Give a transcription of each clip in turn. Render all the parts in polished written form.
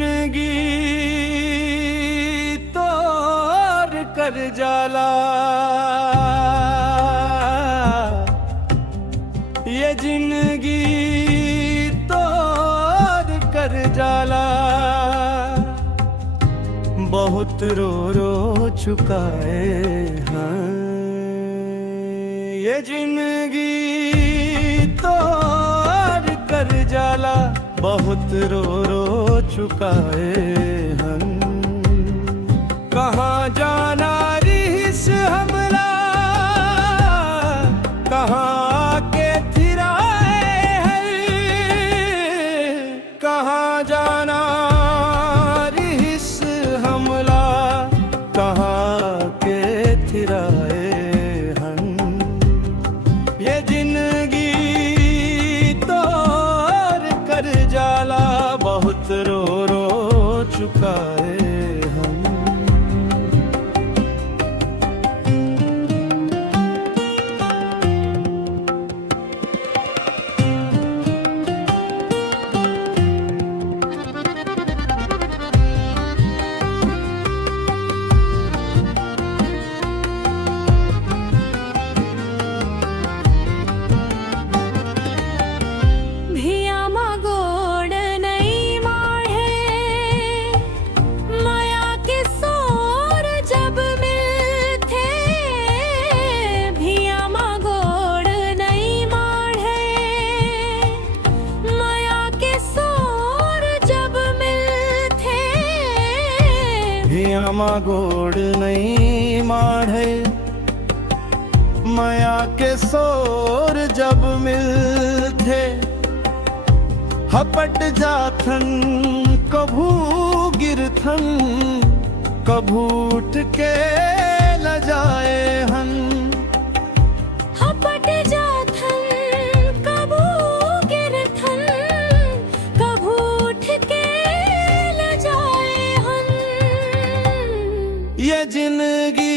जिंदगी तोड़ कर जाला, ये जिंदगी तोड़ कर जाला। बहुत रो रो चुका है हाँ, ये जिंदगी तोड़ कर जाला। बहुत रो रो चुका है हम, कहाँ जाना रिस हमला, कहाँ के थिराए है, कहाँ जाना रिस हमला, कहाँ के थिराए हम। ये जिंदगी तोड़ कर जाला, बहुत रो रो चुका है हम। भियामा गोड़ नहीं माढ़े, माया के सोर जब मिलथे। हपट जाथन कभू गिरथन, कभू उठ के ल जाए हन। हपट जाथन कभू गिरथन, कभू उठ के ल जाए हन। ये जिंदगी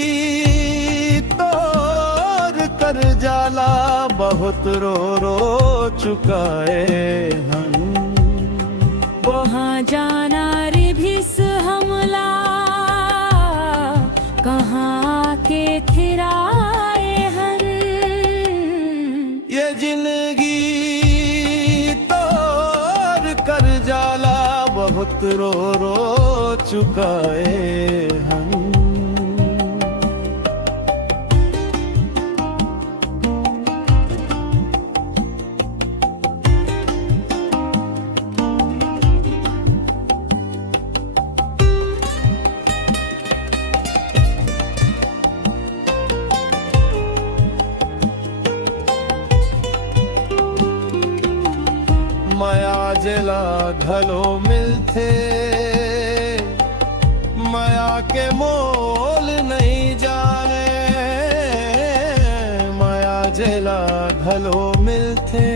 तोड़ कर जाला, बहुत रो रो चुका है हम। वहाँ जाना रिभिस हमला, कहाँ के थिराए हन। ये जिंदगी तोड़ कर जाला, बहुत रो रो चुका है हम। माया जला घलो मिलथे, माया के मोल नहीं जाने। माया जला घलो मिलथे,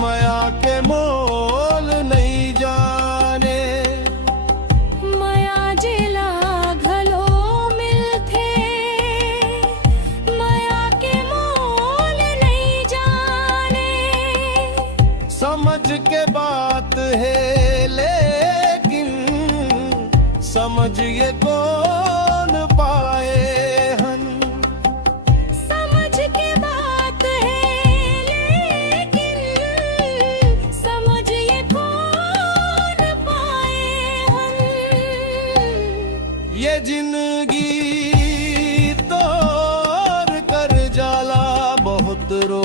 माया के मोल नहीं जाने। माया जिला घलो मिलथे, माया के मोल नहीं जाने। समझ के बात है लेकिन समझ ये कौन पाए हन। समझ के बात है लेकिन समझ ये कौन पाए हन। ये जिंदगी तोड़ कर जाला, बहुत रो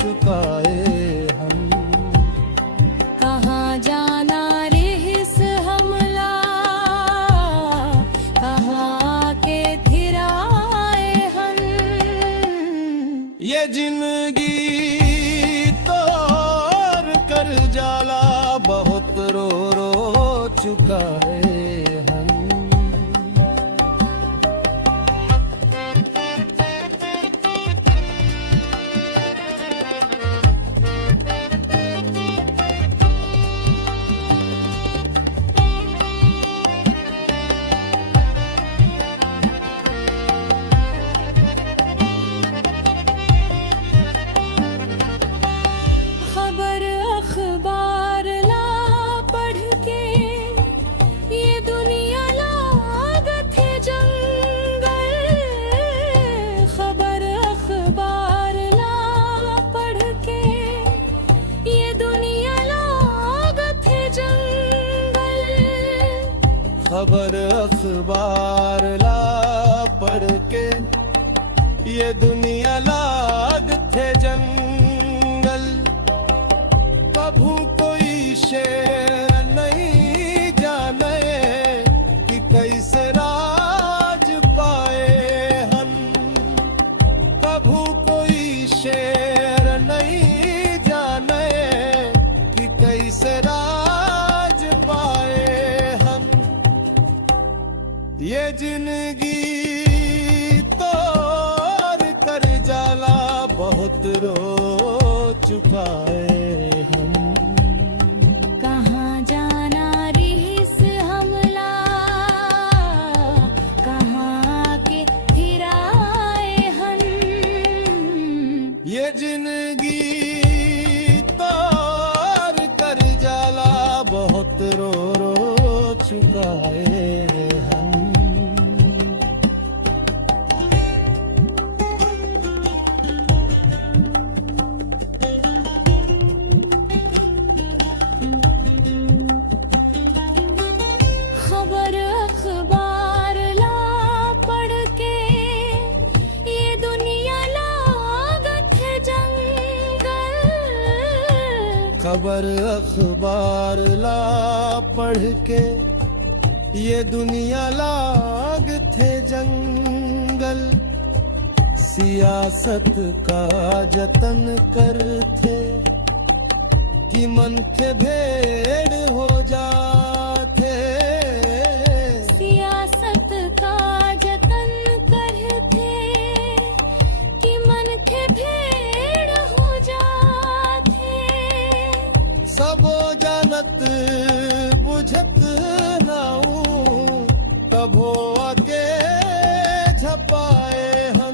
चुका है हम। कहाँ जाना रिहिस हमला, कहाँ के थिराए हन। ये जिंदगी तोड़ कर जाला, बहुत रो रो चुका है हम। खबर अखबार ला खबर अखबार ला पढ़ के ये दुनिया लाग थे जंगल। कभू कोई शेर नहीं जाने कि कैसे राज पाए हम। कभू कोई शेर नहीं जाने कि कैसे राज पाए हम। ये जिंदगी तोड़ कर जाला बहुत रो चुकाए हम। कहाँ जाना रिहिस हमला, कहाँ के फिर आए हम। ये जिंदगी तोड़ कर जाला बहुत रो चुकाए हम। खबर अखबार ला पढ़ के ये दुनिया लागत है जंगल। खबर अखबार ला पढ़ के ये दुनिया लाग थे जंगल। सियासत का जतन करते कि मन के भेड़ हो जाते। सियासत का जतन करते कि मन के भेड़ हो जाते। सबो जानत बुझत नाऊ तब हो आगे झपाए हम।